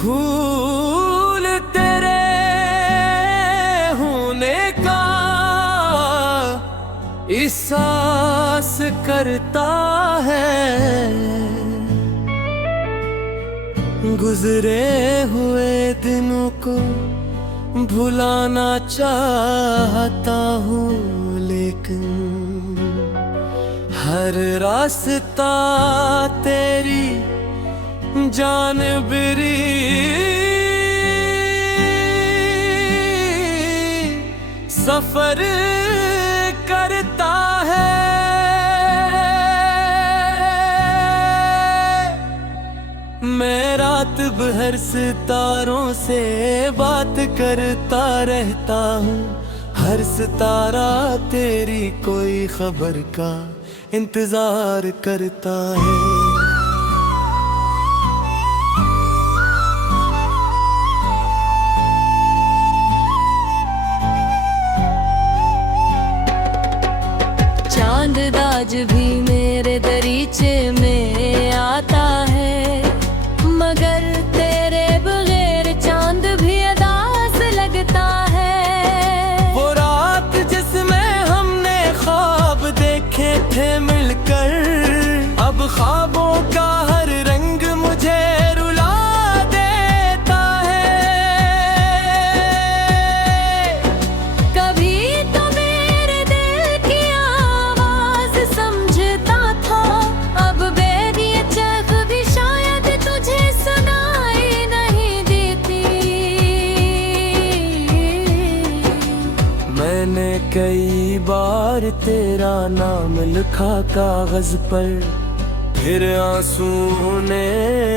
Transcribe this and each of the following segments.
फूल तेरे होने का एहसास करता है, गुजरे हुए दिनों को भुलाना चाहता हूँ, लेकिन हर रास्ता तेरी जानबरी सफर करता है। मैं रात भर सितारों से बात करता रहता हूँ, हर सितारा तेरी कोई खबर का इंतजार करता है। चांद आज भी मेरे दरीचे में आता है, मगर तेरे बगैर चांद भी अदास लगता है। वो रात जिसमें हमने ख्वाब देखे थे मिलकर, अब ख्वाबों का हर रंग मुझे रुला देता है। कभी तो मेरे दिल की आवाज समझता था, अब बेरियत भी शायद तुझे सुनाई नहीं देती। मैंने कई बार तेरा नाम लिखा कागज पर, फिर आंसू ने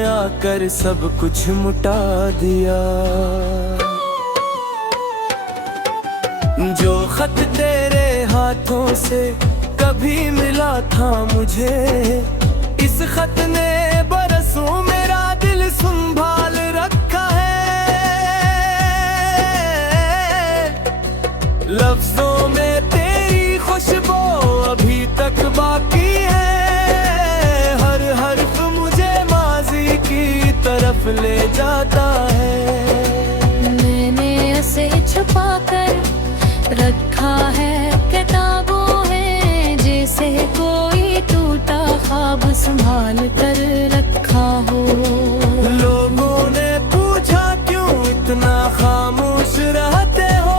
आकर सब कुछ मिटा दिया। जो खत तेरे हाथों से कभी मिला था मुझे, इस खत ने बरसों मेरा दिल संभाल रखा है। लफ्जों में तेरी खुशबू अभी तक बाकी है, हर हर्फ मुझे माजी की तरफ ले जाता है। मैंने उसे छुपा कर रखा है, किताबों है जैसे कोई टूटा ख्वाब संभाल कर रखा हो। लोगों ने पूछा क्यों इतना खामोश रहते हो,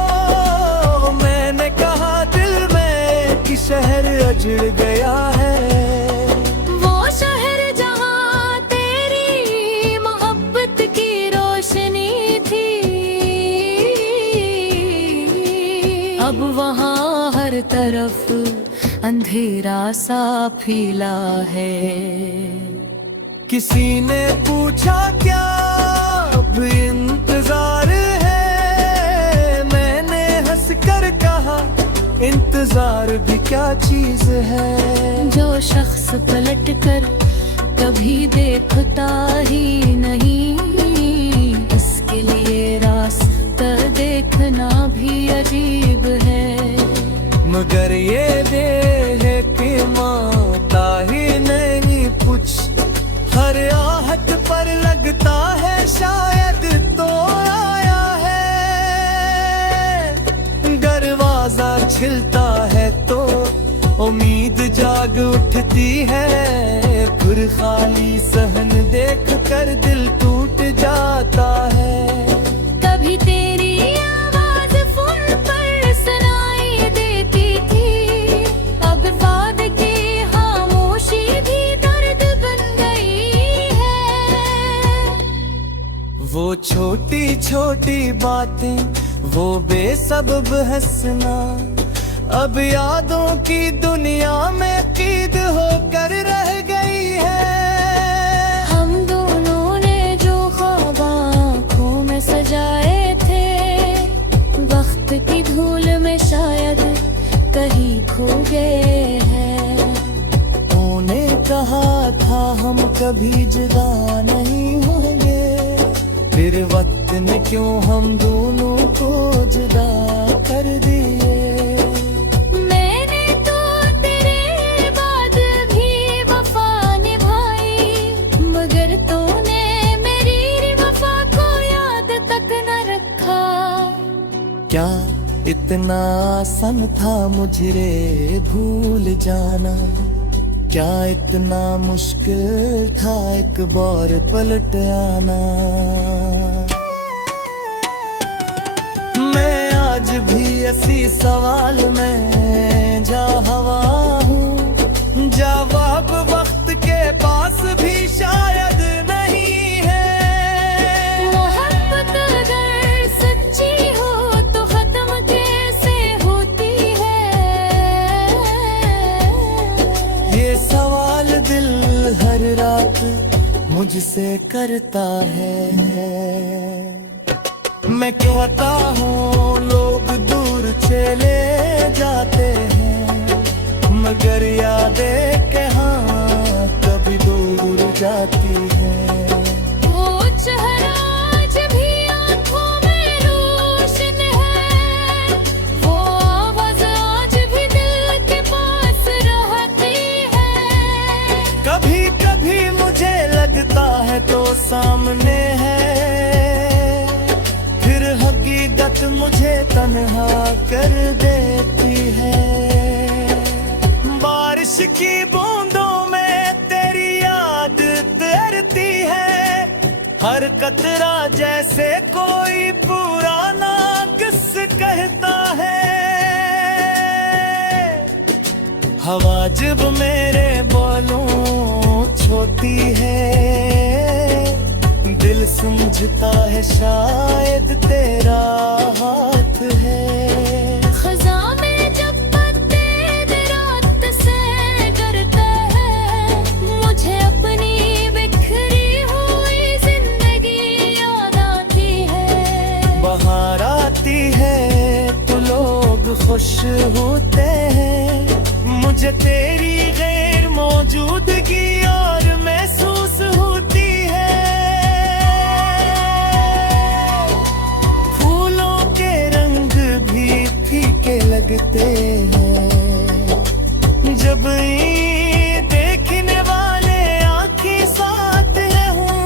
मैंने कहा दिल में कि शहर अजड़ गया है। वो शहर जहाँ तेरी मोहब्बत की रोशनी थी, अब वहाँ हर तरफ अंधेरा सा फैला है। किसी ने पूछा क्या अब इंतजार है, मैंने हंस कर कहा इंतजार भी क्या चीज है। जो शख्स पलट कर कभी देखता ही नहीं, इसके लिए रास्ता देखना भी अजीब है। मगर ये देह की माता ही नहीं कुछ, हर आहट पर लगता है शायद तो आया है। दरवाजा छिलता है तो उम्मीद जाग उठती है, फिर खाली सहन देख कर दिल टूट जाता है। कभी तेरी आवाज फोन पर सुनाई देती थी, अब बाद की खामोशी भी दर्द बन गई है। वो छोटी छोटी बातें, वो बेसबब हंसना, अब यादों की दुनिया में कैद होकर रह गई है। हम दोनों ने जो ख्वाब आँखों में सजाए थे, वक्त की धूल में शायद कहीं खो गए हैं। उन्होंने कहा था हम कभी जुदा नहीं होंगे, फिर वक्त ने क्यों हम दोनों को जुदा कर दिए। मैंने तो तेरे बाद भी वफा निभाई, मगर तूने मेरी वफा को याद तक न रखा। क्या इतना आसान था मुझे भूल जाना, क्या इतना मुश्किल था एक बार पलट आना। मैं आज भी इसी सवाल में जा हवा हूँ, जवाब वक्त के पास भी शायद नहीं है। मोहब्बत अगर सच्ची हो तो खत्म कैसे होती है, ये सवाल दिल हर रात मुझसे करता है। मैं क्यों आता हूँ लोग दूर चले जाते हैं, मगर यादें के हाँ कभी दूर जाती है। वो चेहरा आज भी आँखों में रोशन है, वो आवाज़ आज भी दिल के पास रहती है। कभी कभी मुझे लगता है तो सामने है, फिर हकीकत मुझे तन्हा कर देती है। बारिश की बूंदों में तेरी याद तैरती है, हर कतरा जैसे कोई पुराना किस्सा कहता है। हवा जब मेरे बालों छोती है, दिल समझता है शायद तेरा हाथ है। खज़ां में जब पत्ते रात से डरते हैं, मुझे अपनी बिखरी हुई जिंदगी याद आती है। बाहर आती है तो लोग खुश होते हैं, मुझे तेरी गैर मौजूदगी और महसूस होती है। फूलों के रंग भी फीके लगते हैं, जब ये देखने वाले आँखें साथ रहूं।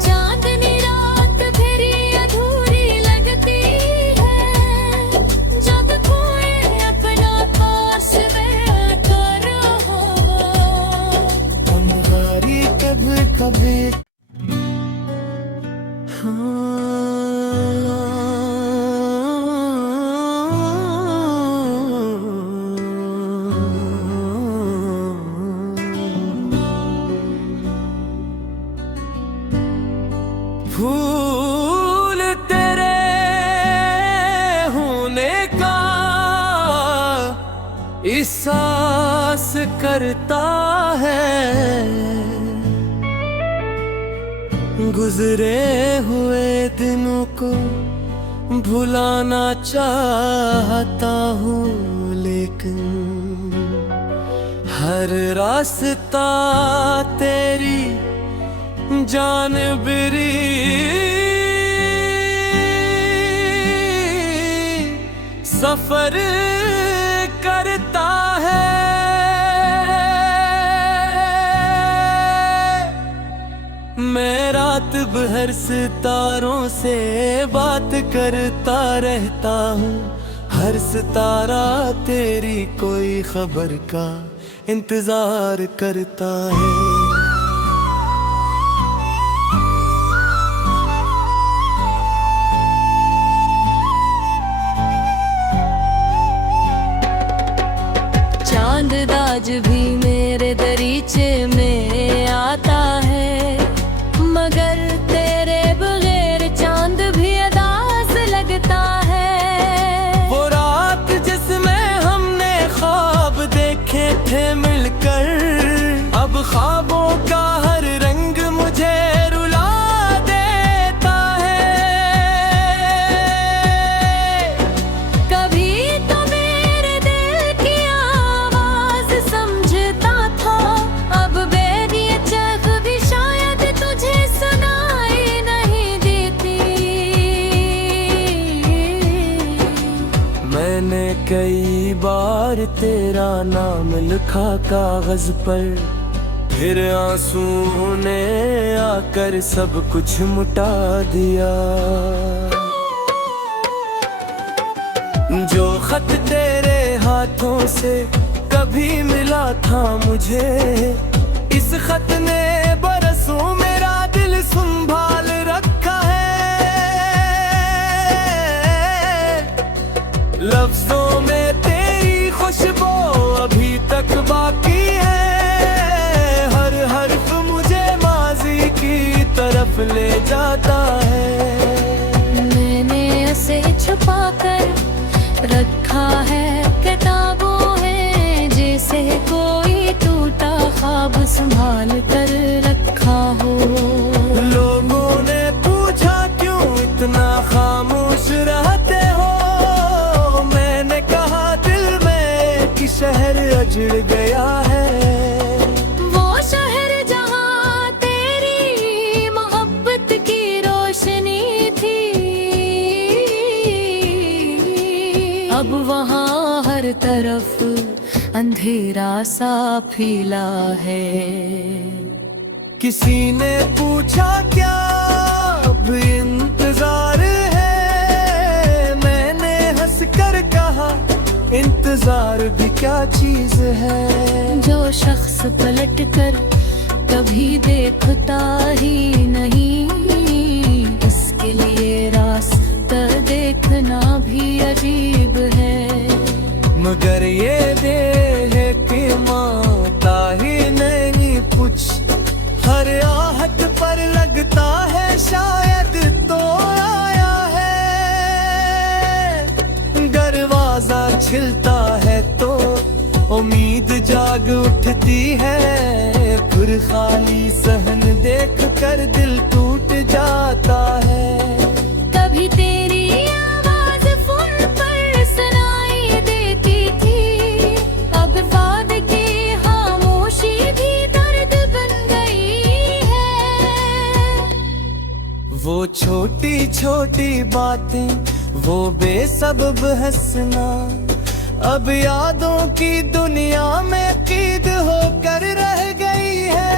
चांदनी रात फिर अधूरी लगती है, जब कोई अपना पास बैठा रहा। तन्हाई कभी कभी फूल तेरे होने का एहसास करता है, गुजरे हुए दिनों को भुलाना चाहता हूँ, लेकिन हर रास्ता तेरी जानबरी सफर करता है। मैं रात भर सितारों से बात करता रहता हूँ, हर सितारा तेरी कोई खबर का इंतजार करता है। चांद आज भी मेरे दरीचे में आता है, मगर तेरे बगैर चांद भी अदास लगता है। वो रात जिसमें हमने ख्वाब देखे थे मिलकर, अब ख्वाब कई बार तेरा नाम लिखा कागज पर, फिर आंसू ने आकर सब कुछ मुटा दिया। जो खत तेरे हाथों से कभी मिला था मुझे, इस खत ने बरसों मेरा दिल संभाल रखा है। लफ्जों में तेरी खुशबू अभी तक बाकी है, हर हर्फ मुझे माजी की तरफ ले जाता है। मैंने उसे छुपा कर रखा है, किताबों है जैसे कोई टूटा ख्वाब संभाल कर रखा हो। लोगों ने पूछा क्यों इतना खामोश रहते हो, मैंने कहा दिल में कि शहर अजड़ गया है। वो शहर जहाँ तेरी मोहब्बत की रोशनी थी, अब वहाँ हर तरफ अंधेरा सा फैला है। किसी ने पूछा क्या अब इंतजार है, मैंने हंस कर कहा इंतजार भी क्या चीज है। जो शख्स पलट कर कभी देखता ही नहीं, इसके लिए रास्ता देखना भी अजीब है। मगर ये देह कि माता ही नहीं कुछ, हर आहट पर लगता है शायद तो आया है। दरवाजा छिलता है तो उम्मीद जाग उठती है, फिर खाली सहन देख कर दिल टूट जाता है। कभी तेरी आवाज फोन पर सुनाई देती थी, अब बाद की खामोशी भी दर्द बन गई है। वो छोटी छोटी बातें, वो बेसबब हंसना, अब यादों की दुनिया में कैद होकर रह गई है।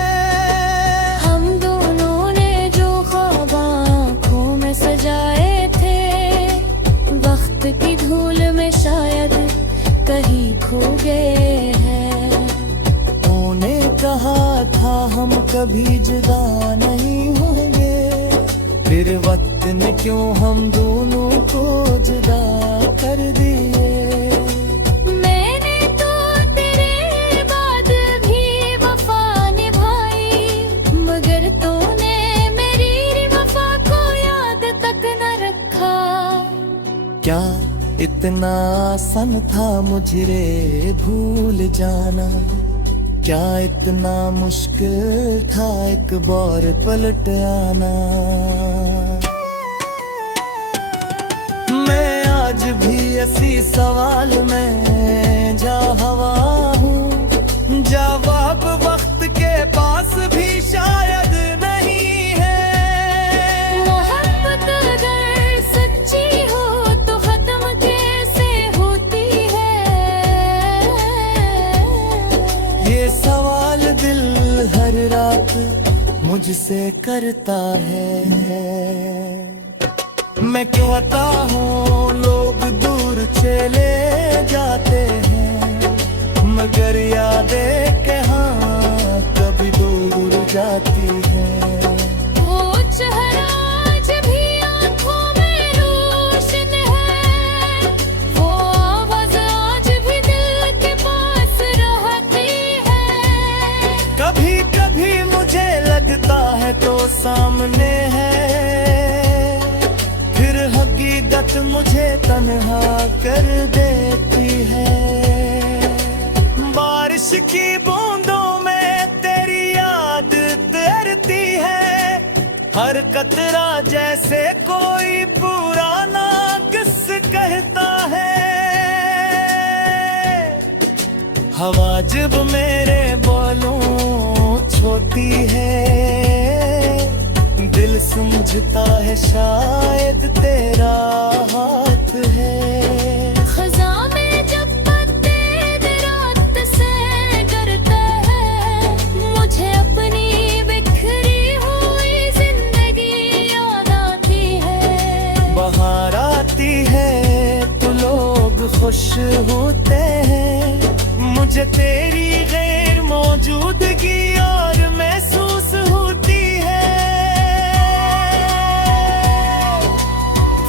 हम दोनों ने जो ख्वाब आँखों में सजाए थे, वक्त की धूल में शायद कहीं खो गए हैं। उन्हें कहा था हम कभी जुदा नहीं होंगे, फिर वक्त ने क्यों हम दोनों को जुदा कर दिए। मैंने तो तेरे बाद भी वफा निभाई, मगर तूने मेरी वफा को याद तक न रखा। क्या इतना आसान था मुझे भूल जाना, क्या इतना मुश्किल था एक बार पलट आना। मैं आज भी इसी सवाल में जा हवा हूँ, जवाब वक्त के पास भी शायद नहीं है। मोहब्बत अगर सच्ची हो तो खत्म कैसे होती है, ये सवाल दिल हर रात मुझसे करता है। मैं क्यों आता हूँ लोग दूर चले जाते हैं, मगर यादें के हाँ कभी दूर जाती हैं। वो चेहरा आज भी आँखों में रोशन है, वो आवाज़ आज भी दिल के पास रहती है। कभी कभी मुझे लगता है तो सामने है, फिर हकीकत मुझे तन्हा कर देती है। बारिश की बूंदों में तेरी याद तैरती है, हर कतरा जैसे कोई पुराना किस्सा कहता है। हवा जब मेरे बोलों छोटी है, दिल समझता है शायद तेरा हाथ है। खज़ां में होश होते हैं। मुझे तेरी गैर मौजूदगी और महसूस होती है।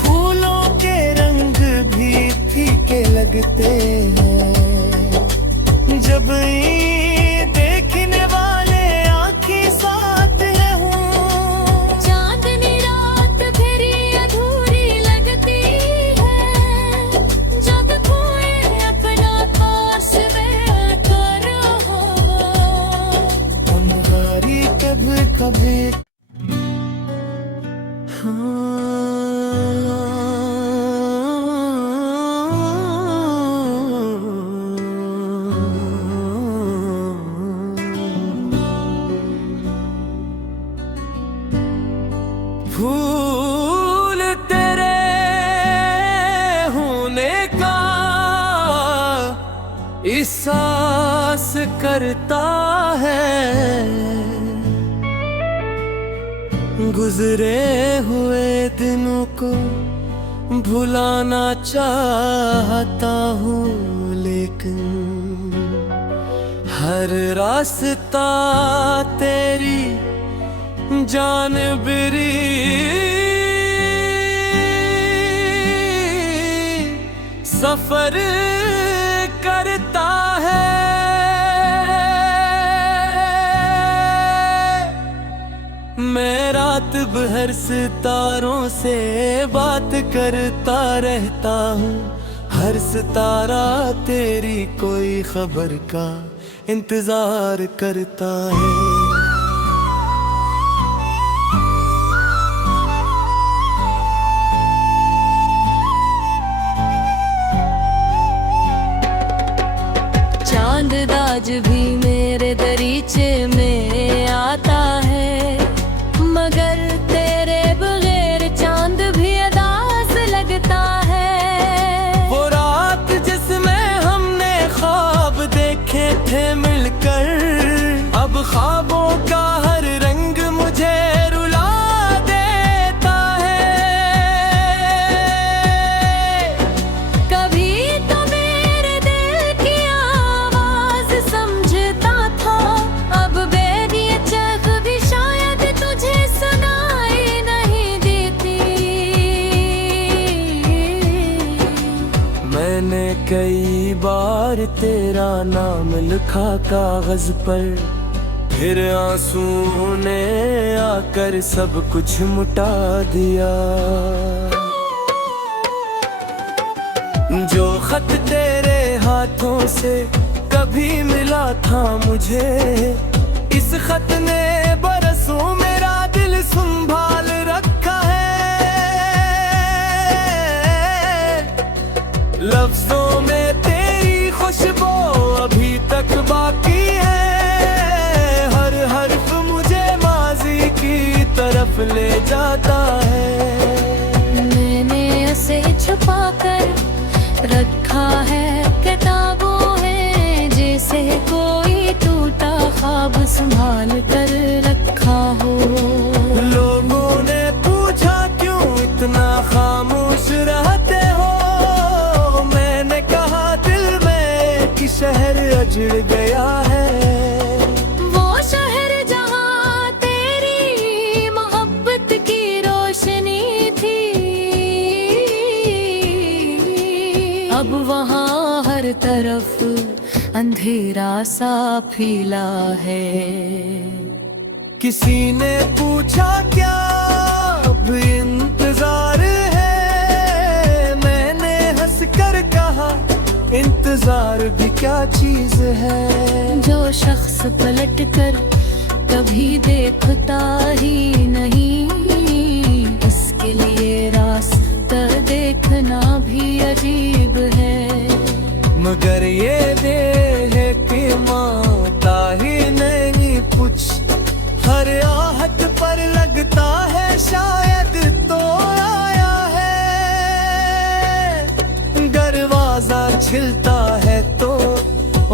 फूलों के रंग भी फीके लगते हैं जब देखने वाले आँखें साथ है हूँ। चांदनी रात फिर अधूरी लगती है जब कोई अपना पास बैठा रहो। अंगारी कभी कभी फूल तेरे होने का एहसास करता है। गुजरे हुए दिनों को भुलाना चाहता हूँ लेकिन हर रास्ता तेरी जानबरी सफर करता है। मैं रात भर सितारों से बात करता रहता हूँ। हर सितारा तेरी कोई खबर का इंतजार करता है। चांद आज भी मेरे दरीचे में आता है मगर तेरे बगैर चांद भी अदास लगता है। वो रात जिसमें हमने ख्वाब देखे थे मिलकर अब ख्वाबों का हर रंग मुझे रुला देता है। कभी तो मेरे दिल की आवाज समझता था अब बेदिए चख भी शायद तुझे सुनाई नहीं देती। मैंने कई बार तेरा नाम लिखा कागज पर फिर आंसू ने आकर सब कुछ मुटा दिया। जो खत तेरे हाथों से कभी मिला था मुझे इस खत ने बरसों मेरा दिल संभाल रखा है। लफ्जों में तेरी खुशबू अभी तक बाकी है। हर हर्फ मुझे माजी की तरफ ले जाता है। मैंने उसे छुपा कर रखा है किताबों में जैसे कोई टूटा ख्वाब संभाल कर रखा हो। लोगों ने पूछा क्यों इतना खामोश रहते हो। मैंने कहा दिल में कि शहर अजड़ गया है। वो शहर जहाँ तेरी मोहब्बत की रोशनी थी अब वहाँ हर तरफ अंधेरा सा फैला है। किसी ने पूछा क्या अब इंतजार है। मैंने हंस कर कहा इंतजार भी क्या चीज है। जो शख्स पलट कर कभी देखता ही नहीं इसके लिए रास्ता देखना भी अजीब है। मगर ये देह की माता ही नहीं कुछ हर आहट पर लगता है शायद तो आया है। दरवाजा छिलता है तो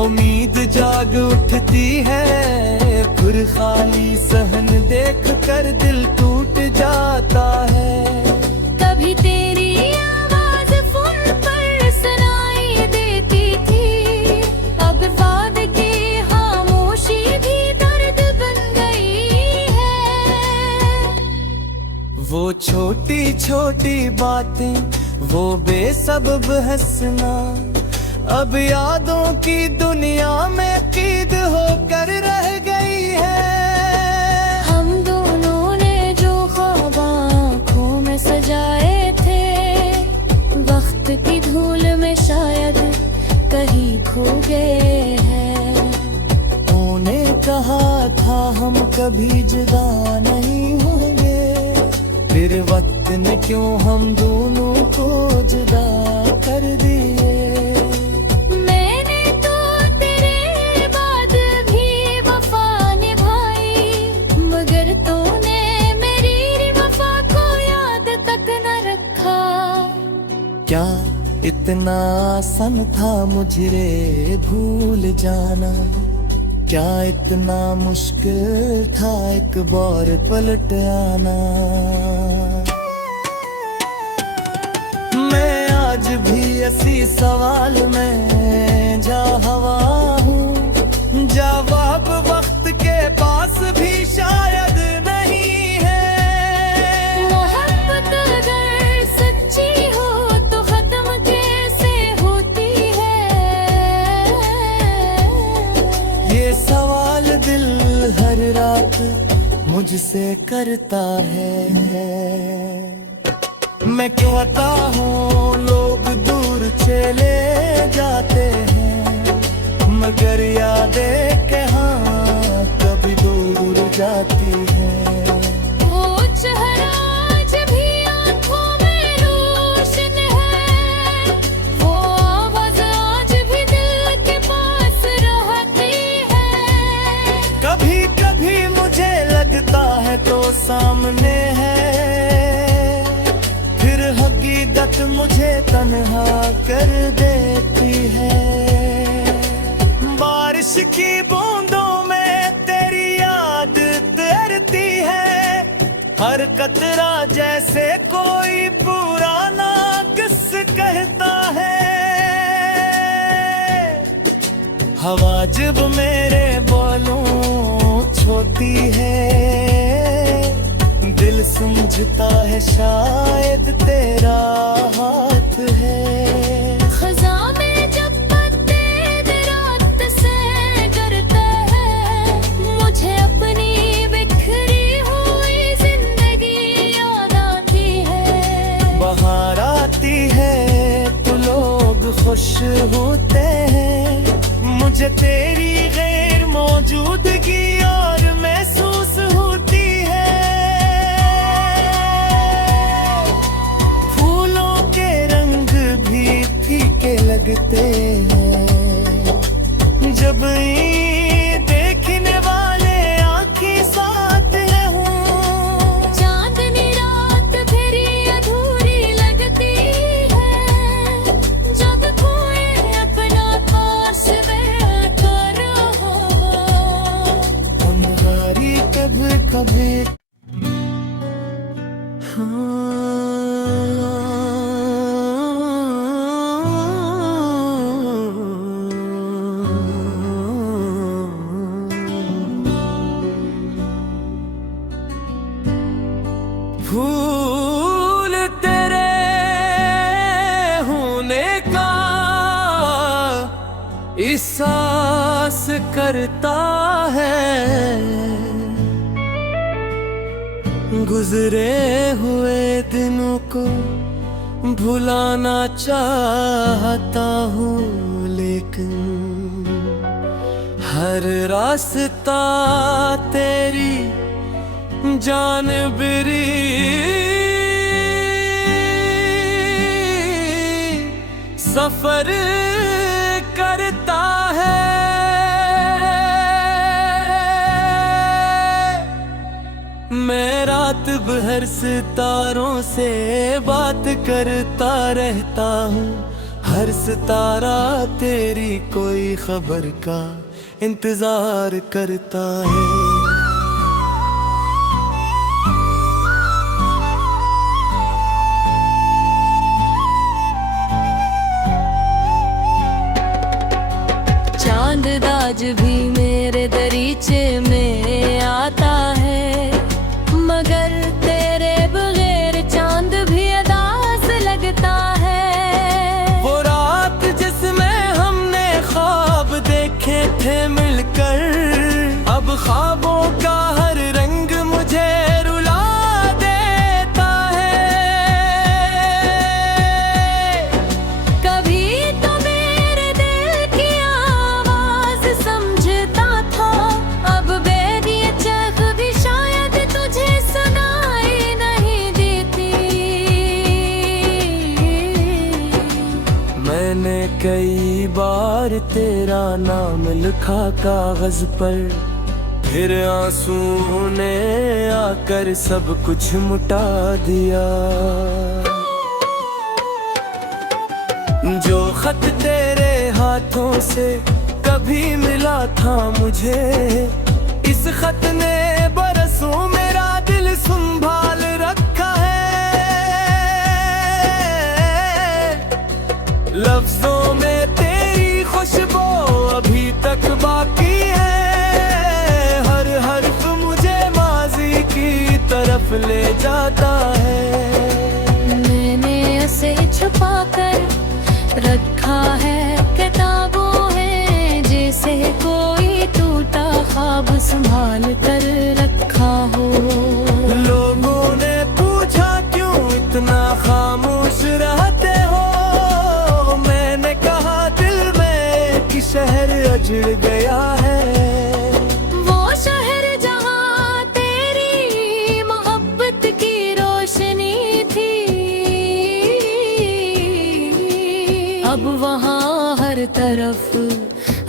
उम्मीद जाग उठती है। फिर खाली सहन देख कर दिल टूट जाता है। कभी तेरी आवाज फोन पर सुनाई वो छोटी छोटी बातें, वो बेसबब हंसना, अब यादों की दुनिया में कैद होकर रह गई है। हम दोनों ने जो ख्वाब आँखों में सजाए थे, वक्त की धूल में शायद कहीं खो गए हैं। तूने कहा था हम कभी जुदा नहीं होंगे, फिर वक्त ने क्यों हम दोनों को जुदा कर दिए। मैंने तो तेरे बाद भी वफा निभाई, मगर तूने मेरी वफा को याद तक न रखा। क्या इतना आसान था मुझे भूल जाना, क्या इतना मुश्किल था एक बार पलट आना। मैं आज भी इसी सवाल में जा हवा हूँ, जवाब वक्त के पास भी शायद नहीं है। मोहब्बत अगर सच्ची हो तो खत्म कैसे होती है? ये सवाल दिल हर रात मुझसे करता है। मैं कहता हूँ लोग दूर चले जाते हैं, मगर यादें कहाँ कभी दूर जाती हैं। वो चेहरा आज भी आँखों में रोशन है, वो आवाज़ आज भी दिल के पास रहती है। कभी कभी मुझे लगता है तो सामने है, फिर हकीकत मुझे तन्हा कर देती है। बारिश की बूंदों में तेरी याद तैरती है, हर कतरा जैसे कोई पुराना किस्सा कहता है। हवा जब मेरे बोलों छोती है, दिल समझता है शायद तेरा हाथ है। खज़ां में जब पत्ते दरात से गिरते हैं, मुझे अपनी बिखरी हुई जिंदगी याद आती है। बाहर आती है तो लोग खुश होते हैं, मुझे तेरी गैर मौजूदगी और महसूस होती है। फूलों के रंग भी फीके लगते हैं, जब ये देखने वाले आँखें साथ हों। चांदनी रात फिर अधूरी लगती है, जब कोई अपना पास बैठा रहा। अंधारी कभी कभी फूल तेरे होने का एहसास करता है, गुजरे हुए दिनों को भुलाना चाहता हूँ, लेकिन हर रास्ता तेरी जानबरी सफर करता है। मैं रात भर सितारों से बात करता रहता हूँ, हर सितारा तेरी कोई खबर का इंतजार करता है। चांद आज भी मेरे दरीचे में आता है, मगर तेरे बगैर कई बार तेरा नाम लिखा कागज पर, फिर आंसू ने आकर सब कुछ मुटा दिया। जो खत तेरे हाथों से कभी मिला था मुझे, इस खत ने बरसों मेरा दिल संभाल रखा है। लफ्जों में तेरी खुशबू अभी तक बाकी है, हर हर्फ मुझे माजी की तरफ ले जाता है। मैंने उसे छुपा कर रखा है, किताबों है जैसे कोई टूटा ख्वाब संभाल कर रखा हो। लोगों ने पूछा क्यों इतना खामोश रहते हो, मैंने कहा दिल में कि शहर अजड़ गया है। वो शहर जहाँ तेरी मोहब्बत की रोशनी थी, अब वहाँ हर तरफ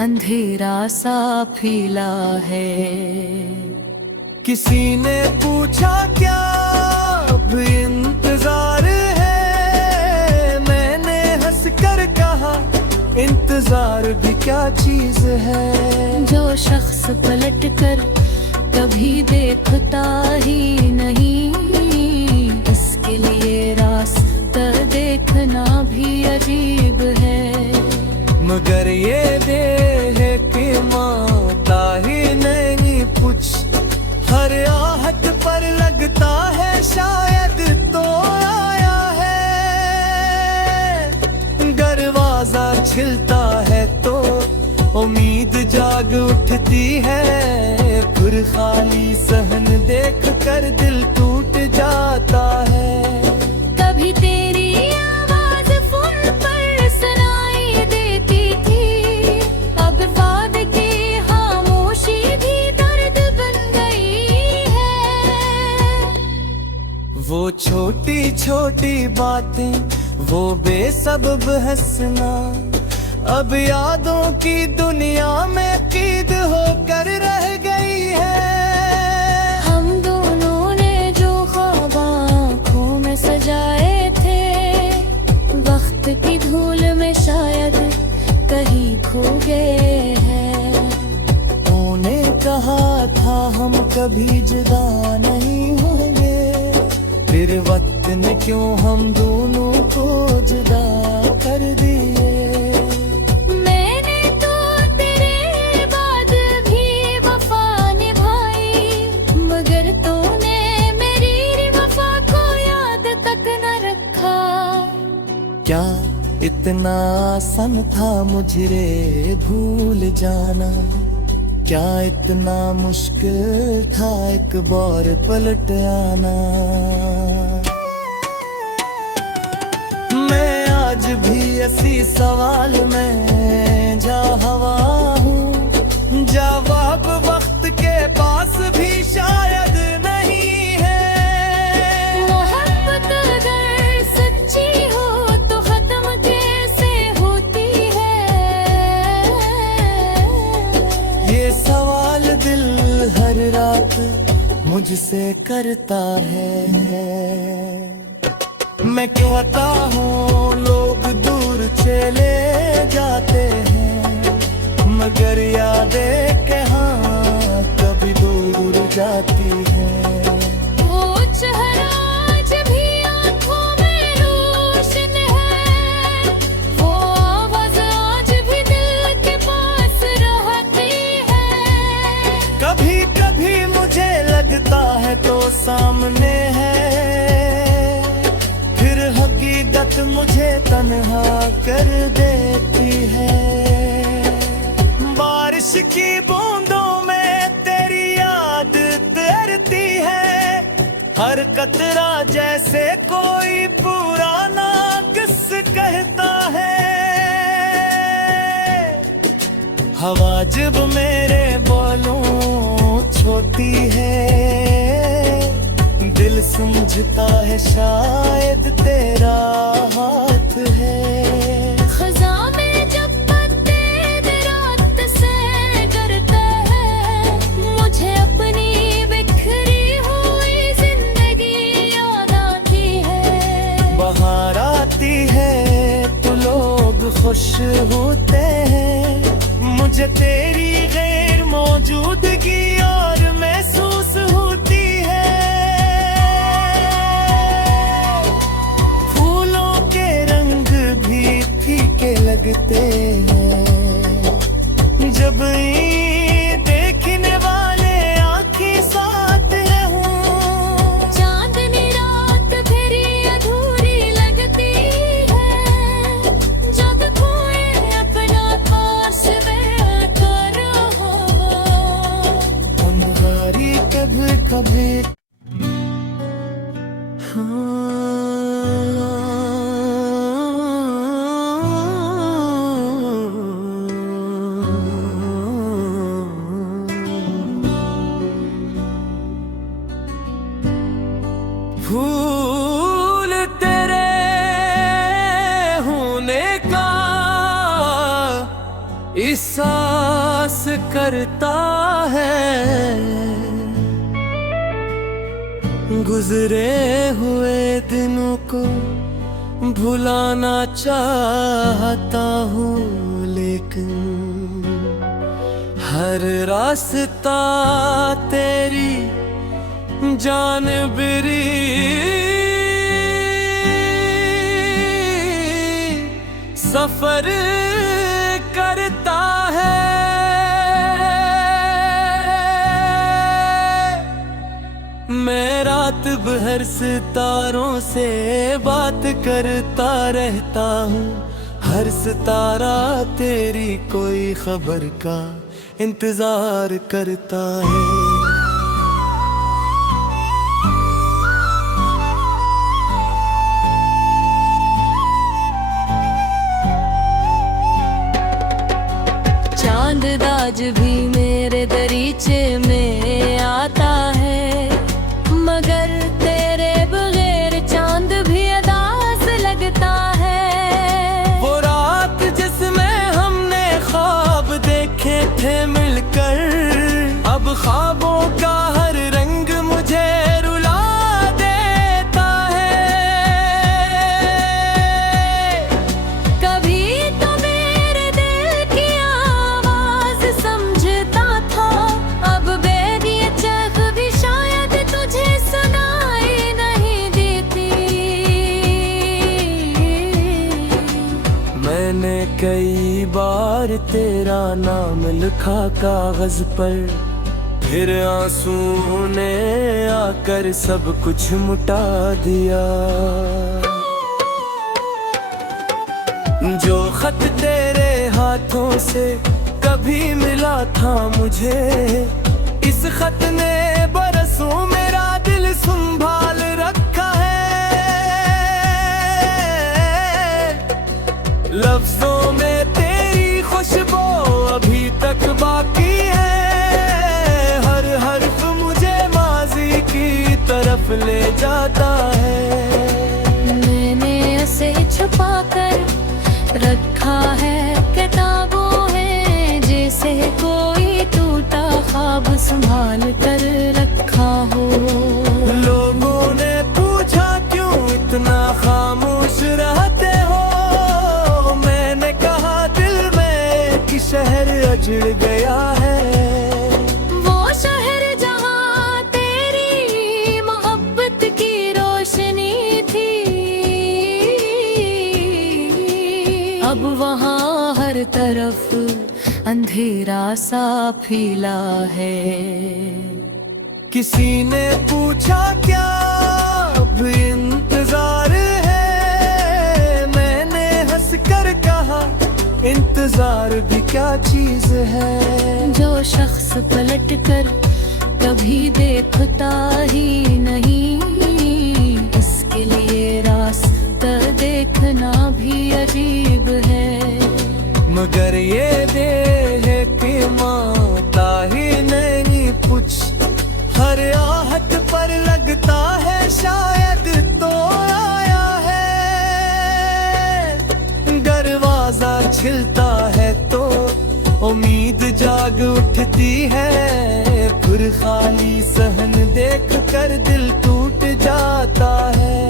अंधेरा सा फैला है। किसी ने पूछा क्या अब इंतजार है, मैंने हंस कर कहा इंतजार भी क्या चीज है। जो शख्स पलट कर कभी देखता ही नहीं, इसके लिए रास्ता देखना भी अजीब है। मगर ये देह की माता ही नहीं कुछ, हर आहट पर लगता है शायद तो आया है। दरवाजा छिलता है तो उम्मीद जाग उठती है, फिर खाली सहन देख कर दिल टूट जाता है। कभी तेरी आवाज फोन पर सुनाई देती थी, अब वादे की खामोशी भी दर्द बन गई है। वो छोटी छोटी बातें, वो बेसबब हंसना, अब यादों की दुनिया में कैद होकर रह गई है। हम दोनों ने जो ख्वाब आँखों में सजाए थे, वक्त की धूल में शायद कहीं खो गए हैं। उन्होंने कहा था हम कभी जुदा नहीं होंगे, फिर वक्त ने क्यों हम दोनों को जुदा कर दिए। मैंने तो तेरे बाद भी वफा निभाई, मगर तूने मेरी वफा को याद तक न रखा। क्या इतना आसान था मुझे भूल जाना, क्या इतना मुश्किल था एक बार पलट आना। मैं आज भी इसी सवाल में जा हवा हूँ, जवाब वक्त के पास भी शायद नहीं है। मोहब्बत अगर सच्ची हो तो खत्म कैसे होती है, ये सवाल दिल हर रात मुझसे करता है। मैं कहता हूँ लोग दूर चले जाते हैं, मगर यादें कहाँ कभी दूर जाती हैं। वो चेहरा आज भी आँखों में रोशन है, वो आवाज़ आज भी दिल के पास रहती है। कभी कभी मुझे लगता है तो सामने है, फिर हकीकत मुझे तन्हा कर देती है। बारिश की बूंदों में तेरी याद तैरती है, हर कतरा जैसे कोई पुराना किस्सा कहता है। हवा जब मेरे बोलों छोटी है, दिल समझता है शायद तेरा हाथ है। खज़ां में खुश होते हैं। मुझे तेरी गैर मौजूदगी और महसूस होती है। फूलों के रंग भी फीके लगते हैं जब देखने वाले आँखें साथ रहूं। चांदनी रात फिर अधूरी लगती है जब कोई अपना पास बैठा रहो। अंधारी कभी कभी फूल तेरे होने का एहसास करता है। गुजरे हुए दिनों को भुलाना चाहता हूँ, लेकिन हर रास्ता तेरी जानबरी सफर करता है। मैं रात भर सितारों से बात करता रहता हूँ। हर सितारा तेरी कोई खबर का इंतजार करता है। चांद आज भी मेरे दरीचे में आता है, मगर तेरे बगैर चांद भी अदास लगता है। वो रात जिसमें हमने ख्वाब देखे थे मिलकर, अब ख्वाबों का हर रंग मुझे रुला देता है। कभी तो मेरे दिल की आवाज समझता था, अब बेगिए चख भी शायद तुझे सुनाई नहीं देती। मैंने कई बार तेरा नाम लिखा कागज पर, फिर आंसू ने आकर सब कुछ मुटा दिया। जो खत तेरे हाथों से कभी मिला था मुझे, इस खत ने बरसों मेरा दिल संभाल रखा है। लफ्जों में तेरी खुशबू अभी तक बाकी है। हर हर्फ मुझे माजी की तरफ ले जाता है। मैंने उसे छुपा कर रखा है, किताबों है जैसे कोई टूटा ख्वाब संभाल कर रखा हो। लोगों ने पूछा क्यों इतना खामोश रहते हो, मैंने कहा दिल में कि शहर अजड़ गया है। वो शहर जहाँ तेरी मोहब्बत की रोशनी थी, अब वहाँ हर तरफ अंधेरा सा फैला है। किसी ने पूछा क्या अब इंतजार है, मैंने हंस कर कहा इंतजार भी क्या चीज है। जो शख्स पलट कर कभी देखता ही नहीं, इसके लिए रास्ता देखना भी अजीब है। मगर ये देह के माता ही नहीं कुछ, हर आहट पर लगता है शायद तो आया है। दरवाजा छिलता है तो उम्मीद जाग उठती है, फिर खाली सहन देख कर दिल टूट जाता है।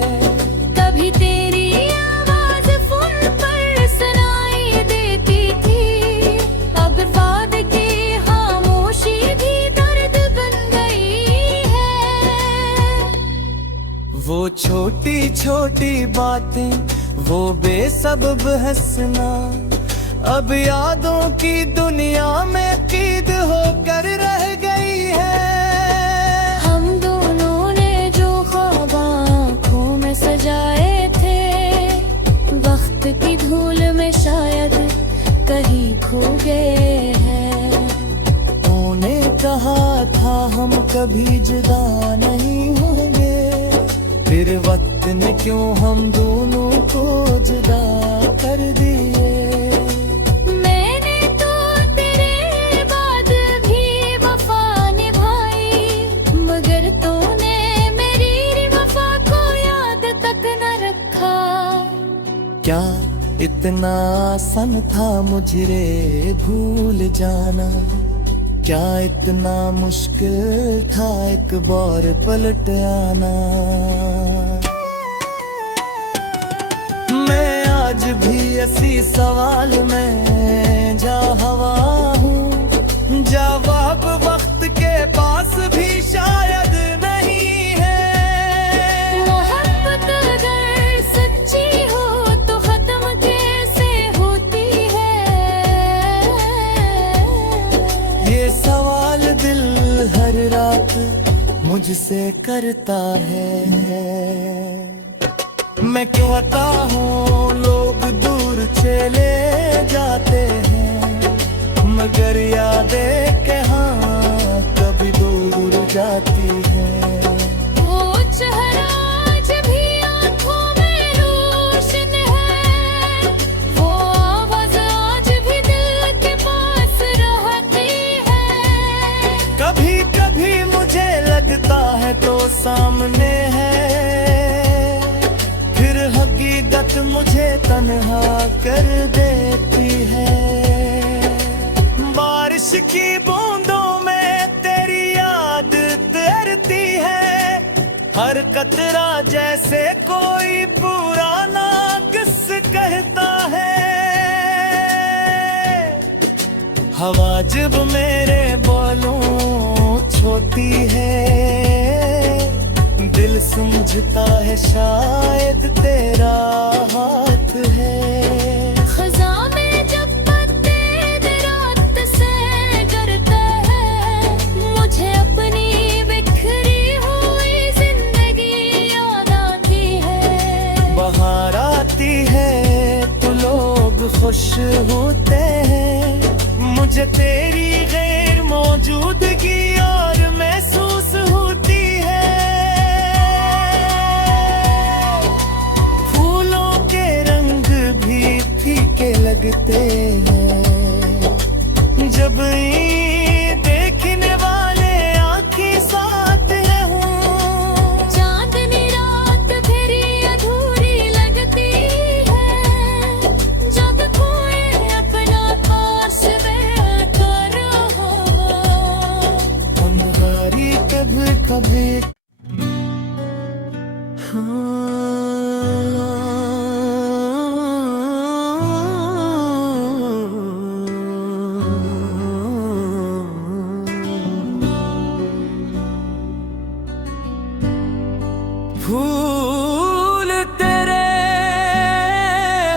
कभी तेरी आवाज फोन पर सुनाई वो छोटी छोटी बातें, वो बेसबब हंसना, अब यादों की दुनिया में कैद होकर रह गई है। हम दोनों ने जो ख्वाब आँखों में सजाए थे, वक्त की धूल में शायद कहीं खो गए हैं। तूने कहा था हम कभी जुदा नहीं होंगे, फिर वक्त ने क्यों हम दोनों को जुदा कर दिए। मैंने तो तेरे बाद भी वफा निभाई, मगर तूने मेरी वफा को याद तक न रखा। क्या इतना आसान था मुझे भूल जाना, क्या इतना मुश्किल था एक बार पलट आना। मैं आज भी इसी सवाल में जा हवा हूँ, जवाब वक्त के पास भी शायद नहीं है। मोहब्बत अगर सच्ची हो तो खत्म कैसे होती है? ये सवाल दिल हर रात मुझसे करता है। मैं क्यों आता हूँ लोग दूर चले जाते हैं, मगर यादें कहाँ कभी दूर जाती है। वो चेहरा आज भी आँखों में रोशन है, वो आवाज़ आज भी दिल के पास रहती है। कभी कभी मुझे लगता है तो सामने है, फिर हकीकत मुझे तन्हा कर देती है। बारिश की बूंदों में तेरी याद तैरती है, हर कतरा जैसे कोई पुराना किस्सा कहता है। हवा जब मेरे बोलों छोटी है, दिल समझता है शायद तेरा हाथ है। खज़ां में जब पत्ते रात से डरते हैं, मुझे अपनी बिखरी हुई जिंदगी याद आती है। बाहर आती है तो लोग खुश होते हैं, मुझे तेरी गैर मौजूदगी और महसूस होती है। फूलों के रंग भी फीके लगते हैं, जब देखने वाले आँखें साथ हूँ। चांदनी रात फिर अधूरी लगती है, जब कोई अपना पास बैठा रहो। अंधारी कभी कभी फूल तेरे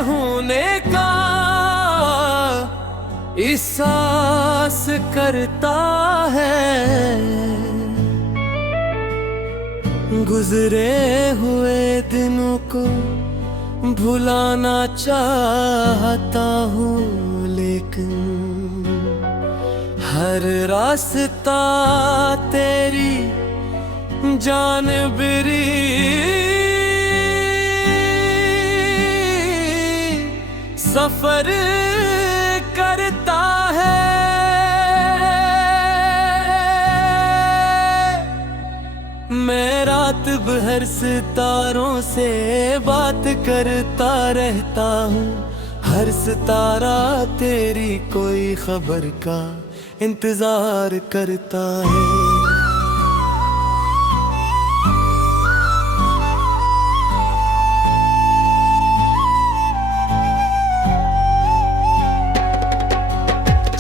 होने का एहसास करता है, गुजरे हुए दिनों को भुलाना चाहता हूँ, लेकिन हर रास्ता तेरी जानबरी सफर करता है। मैं रात भर सितारों से बात करता रहता हूँ, हर सितारा तेरी कोई खबर का इंतजार करता है।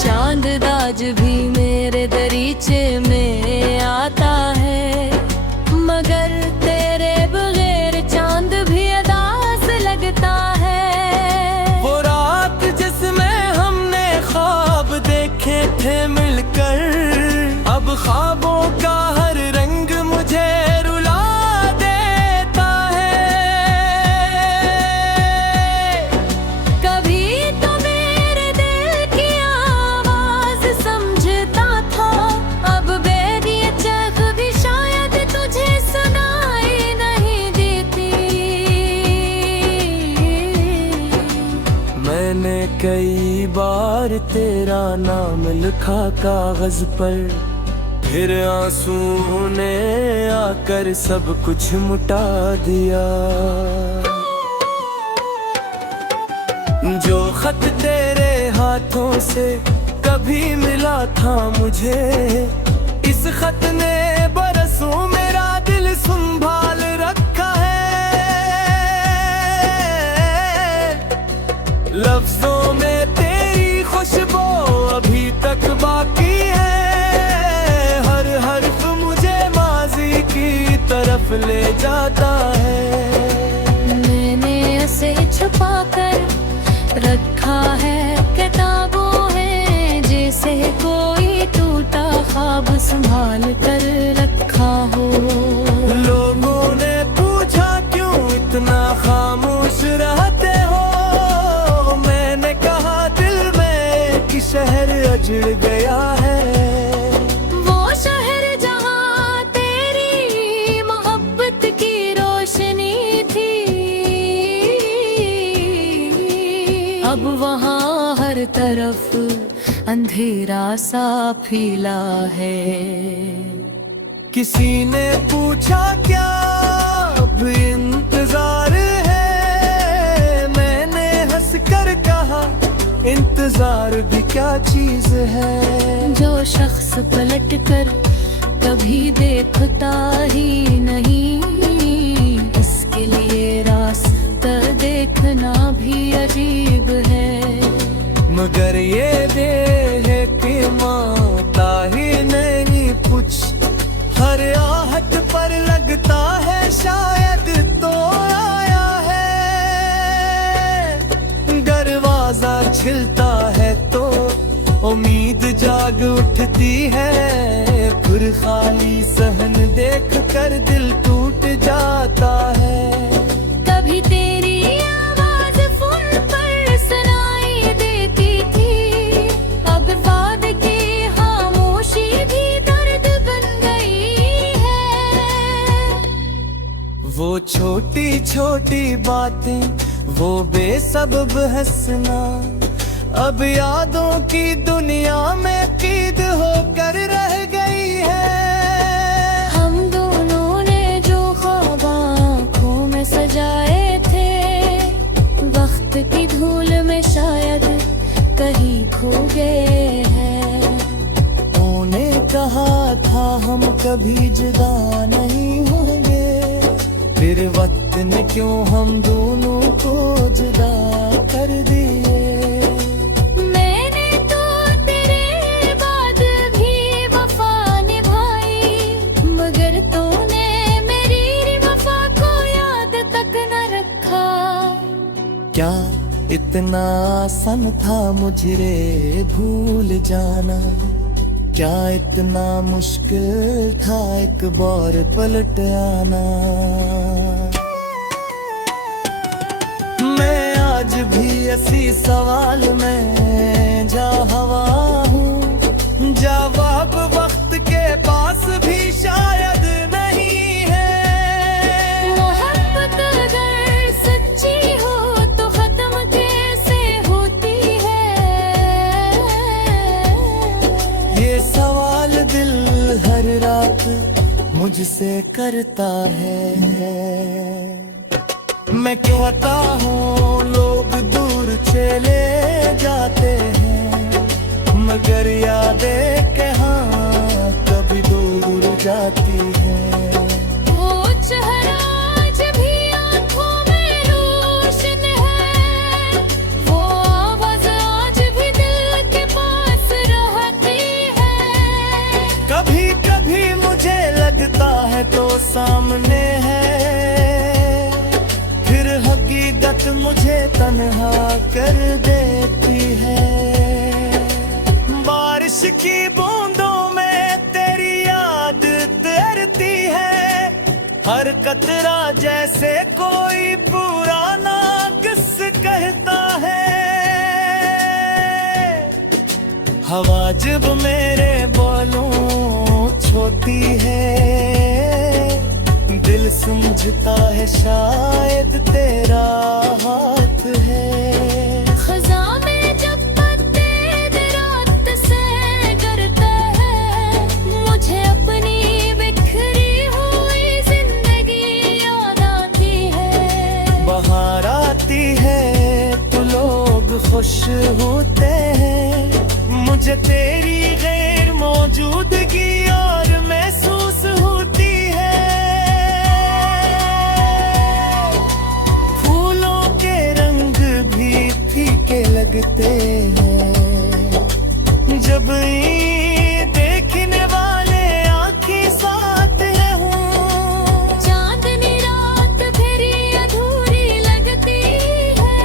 चांद आज भी मेरे दरीचे में आता है, मगर तेरे बगैर कई बार तेरा नाम लिखा कागज पर, फिर आंसू ने आकर सब कुछ मुटा दिया। जो खत तेरे हाथों से कभी मिला था मुझे, इस खत ने बरसों मेरा दिल संभाल रखा है। लफ्जों में तेरी खुशबू अभी तक बाकी है, हर हर्फ मुझे माजी की तरफ ले जाता है। मैंने उसे छुपा कर रखा है, किताबों है जैसे कोई टूटा ख्वाब संभाल कर रखा हो। लोगों ने पूछा क्यों इतना खामोश रहते हो, मैंने कहा दिल में कि शहर अजड़ गया है। वो शहर जहाँ तेरी मोहब्बत की रोशनी थी, अब वहाँ हर तरफ अंधेरा सा फैला है। किसी ने पूछा क्या अब इंतजार है, मैंने हंस कर कहा इंतजार भी क्या चीज है। जो शख्स पलट कर कभी देखता ही नहीं, इसके लिए रास्ता देखना भी अजीब है। मगर ये देह की माता ही नहीं कुछ, हर आहट पर लगता है शायद तो आया है। दरवाजा छिलता है तो उम्मीद जाग उठती है, फिर खाली सहन देख कर दिल टूट जाता है। कभी तेरी आवाज फोन पर सुनाई देती थी, अब वाद की खामोशी भी दर्द बन गई है। वो छोटी छोटी बातें, वो बेसबब हंसना, अब यादों की दुनिया में कैद होकर रह गई है। हम दोनों ने जो ख्वाब आँखों में सजाए थे, वक्त की धूल में शायद कहीं खो गए हैं। उन्होंने कहा था हम कभी जुदा नहीं होंगे, फिर वक्त ने क्यों हम दोनों को जुदा कर दिए। मैंने तो तेरे बाद भी वफा निभाई, मगर तूने मेरी वफा को याद तक न रखा। क्या इतना आसान था मुझे भूल जाना, क्या इतना मुश्किल था एक बार पलट आना। मैं आज भी इसी सवाल में जा हवा हूँ, जवाब वक्त के पास भी शायद नहीं है। मोहब्बत अगर सच्ची हो तो खत्म कैसे होती है, ये सवाल दिल हर रात मुझसे करता है। मैं कहता हूँ लोग दूर चले जाते हैं, मगर यादें कहाँ कभी दूर जाती हैं। वो चेहरा आज भी आँखों में रोशन है, वो आवाज़ आज भी दिल के पास रहती है। कभी कभी मुझे लगता है तो सामने है, फिर हकीकत मुझे तन्हा कर देती है। बारिश की बूंदों में तेरी याद तैरती है, हर कतरा जैसे कोई पुराना किस्सा कहता है। हवा जब मेरे बालों छोटी है, दिल समझता है शायद तेरा हाथ है। खज़ां में खुश होते हैं। मुझे तेरी गैर मौजूदगी और महसूस होती है। फूलों के रंग भी फीके लगते हैं जब देखने वाले आँखें साथ है हूँ। चांदनी रात फिर अधूरी लगती है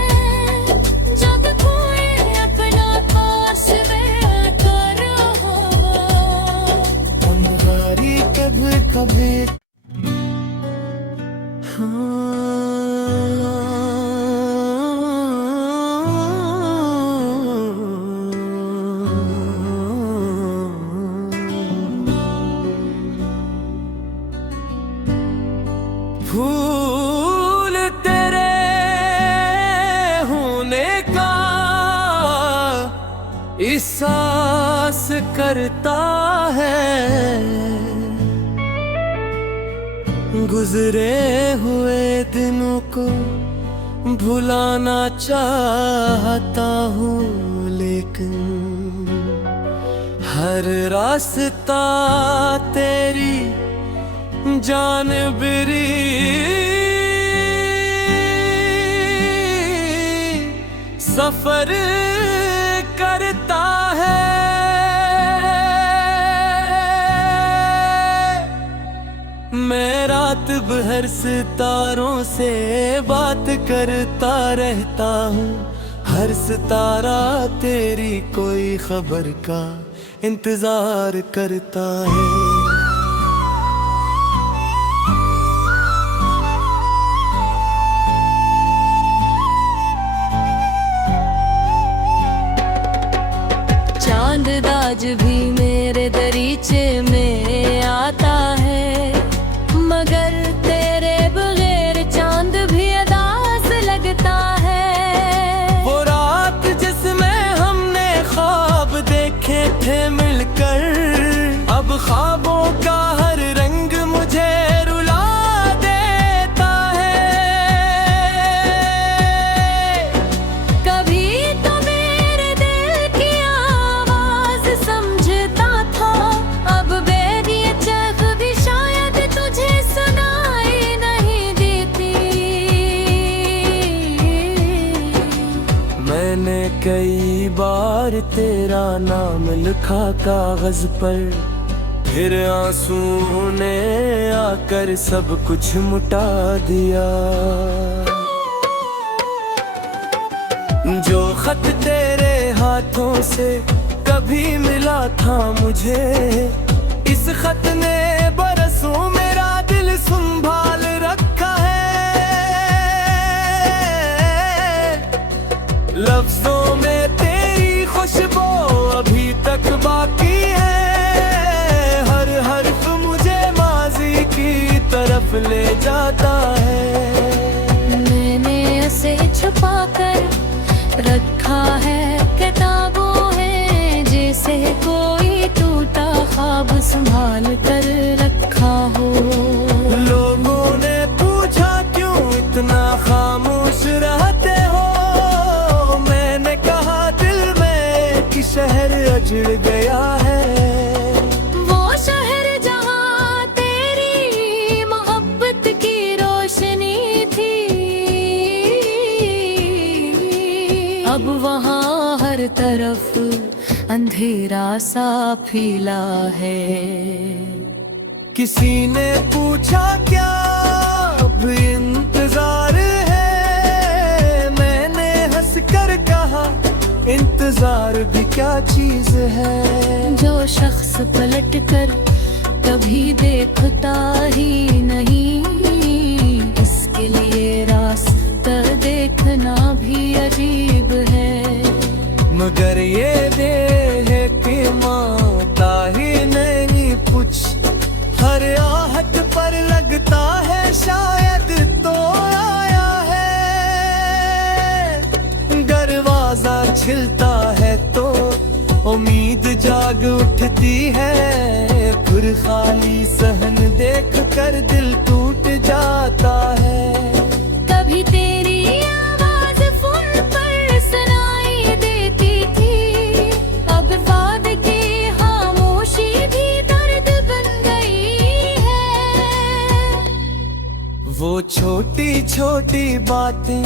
जब कोई अपना पास बैठकर हो। अंगारी कभी कभी फूल तेरे होने का एहसास करता है। गुजरे हुए दिनों को भुलाना चाहता हूँ, लेकिन हर रास्ता तेरी जानबरी सफर करता है। मैं रात भर सितारों से बात करता रहता हूँ। हर सितारा तेरी कोई खबर का इंतजार करता है। चांद आज भी मेरे दरीचे में आता है, मगर तेरे बगैर चांद भी अदास लगता है। वो रात जिसमें हमने ख्वाब देखे थे मिलकर, अब ख्वाबों का हर रंग मुझे रुला देता है। कभी तो मेरे दिल की आवाज समझता था, अब बेरिए चख भी शायद तुझे सुनाई नहीं देती। मैंने कई बार तेरा नाम लिखा कागज पर, फिर आंसू ने आकर सब कुछ मुटा दिया। जो खत तेरे हाथों से कभी मिला था मुझे, इस खत ने बरसों मेरा दिल संभाल रखा है। लफ्जों में तेरी खुशबू अभी तक बाकी है। हर हर्फ मुझे माजी की तरफ ले जाता है। मैंने उसे छुपा कर रखा है, किताबों है जैसे कोई टूटा ख्वाब संभाल कर रखा हो। लोगों ने पूछा क्यों इतना खामोश रहते हो, मैंने कहा दिल में कि शहर अजड़ गया है। वो शहर जहाँ तेरी मोहब्बत की रोशनी थी, अब वहाँ हर तरफ अंधेरा सा फैला है। किसी ने पूछा क्या अब इंतजार है, मैंने हंसकर कहा इंतजार भी क्या चीज है। जो शख्स पलट कर कभी देखता ही नहीं, इसके लिए रास्ता देखना भी अजीब है। मगर ये देह की माता ही नहीं कुछ, हर आहट पर लगता है शायद तो आया है। दरवाजा छिलता है तो उम्मीद जाग उठती है, फिर खाली सहन देख कर दिल टूट जाता है। कभी तेरी आवाज फोन पर सुनाई छोटी बातें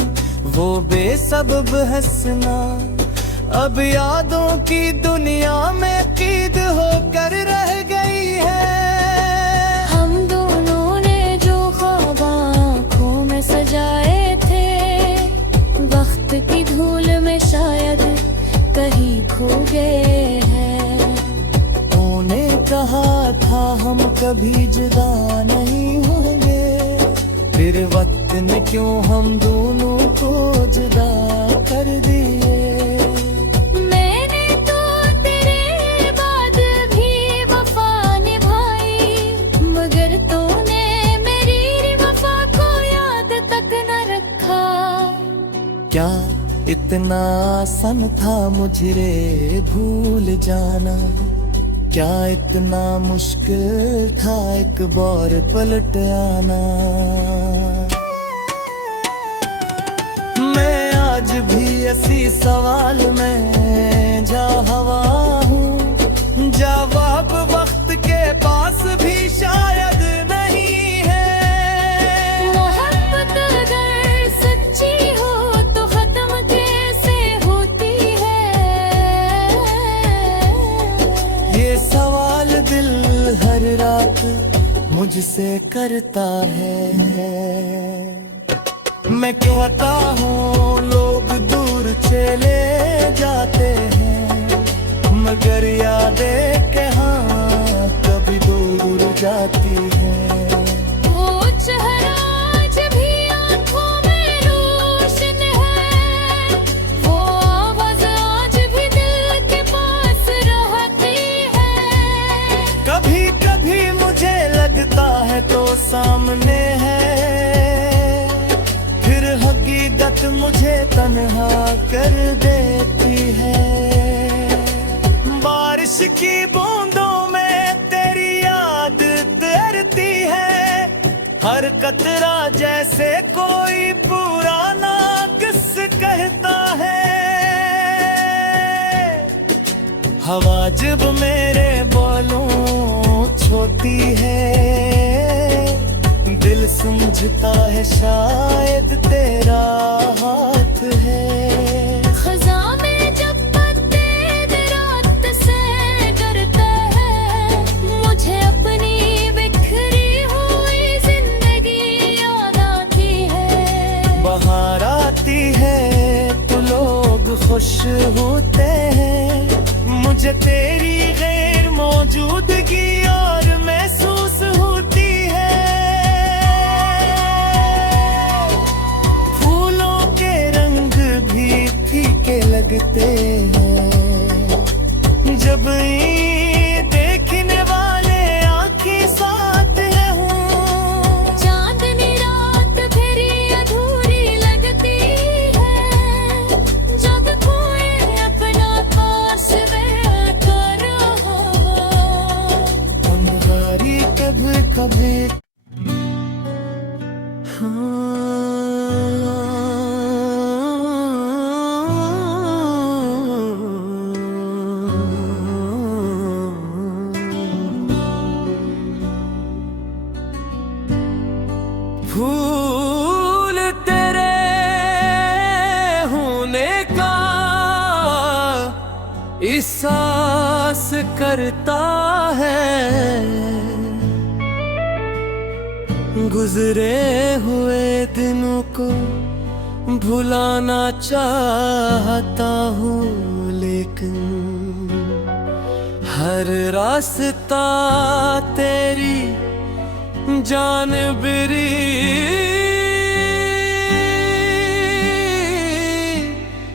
वो बेसबब हंसना, अब यादों की दुनिया में कैद होकर रह गई है। हम दोनों ने जो ख्वाब आँखों में सजाए थे, वक्त की धूल में शायद कहीं खो गए हैं। तूने कहा था हम कभी जुदा नहीं होंगे, फिर वक्त ने क्यों हम दोनों को जुदा कर दिए। मैंने तो तेरे बाद भी वफा निभाई, मगर तूने मेरी वफा को याद तक न रखा। क्या इतना आसान था मुझे भूल जाना, क्या इतना मुश्किल था एक बार पलट आना। मैं आज भी इसी सवाल में जा हवा हूँ, जवाब वक्त के पास भी शायद नहीं है। मोहब्बत अगर सच्ची हो तो खत्म कैसे होती है? ये सवाल दिल हर रात मुझसे करता है। मैं कहता हूँ लोग दूर चले जाते हैं, मगर यादें कहाँ कभी दूर जाती हैं। वो चेहरा आज भी आँखों में रोशन है, वो आवाज़ आज भी दिल के पास रहती है। कभी कभी मुझे लगता है तो सामने है, फिर हकीकत मुझे तन्हा कर देती है। बारिश की बूंदों में तेरी याद तैरती है, हर कतरा जैसे कोई पुराना किस्सा कहता है। हवा जब मेरे बोलों छोती है, दिल समझता है शायद तेरा हाथ है। खज़ां में जब पत्ते रात से डरते हैं, मुझे अपनी बिखरी हुई जिंदगी याद आती है। बाहर आती है तो लोग खुश होते हैं, मुझे तेरी गैर मौजूदगी और महसूस होती है। फूलों के रंग भी फीके लगते हैं, जब ये देखने वाले आँखें साथ है हूँ। चांदनी रात फिर अधूरी लगती है, जब कोई अपना पास बैठा रहा। अंधारी कभी कभी फूल तेरे होने का एहसास करता है, गुजरे हुए दिनों को भुलाना चाहता हूँ, लेकिन हर रास्ता तेरी जानबरी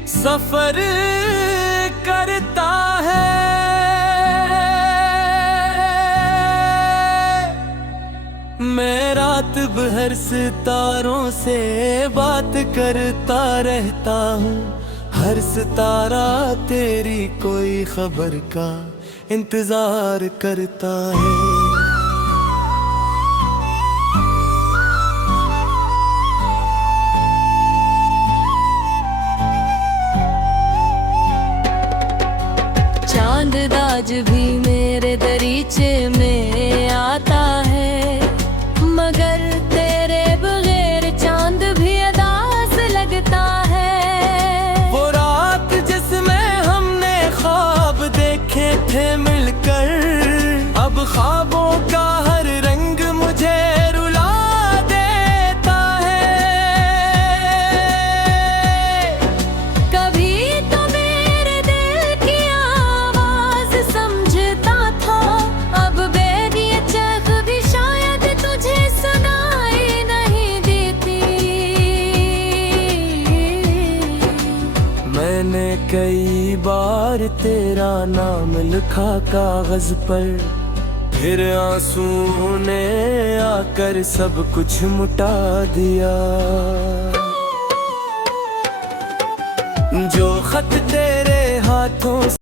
सफर करता है। मैं रात भर सितारों से बात करता रहता हूँ, हर सितारा तेरी कोई खबर का इंतजार करता है। चांद आज भी मेरे दरीचे में आता है, मगर तेरे बगैर चांद भी मैंने कई बार तेरा नाम लिखा कागज पर, फिर आंसू ने आकर सब कुछ मिटा दिया।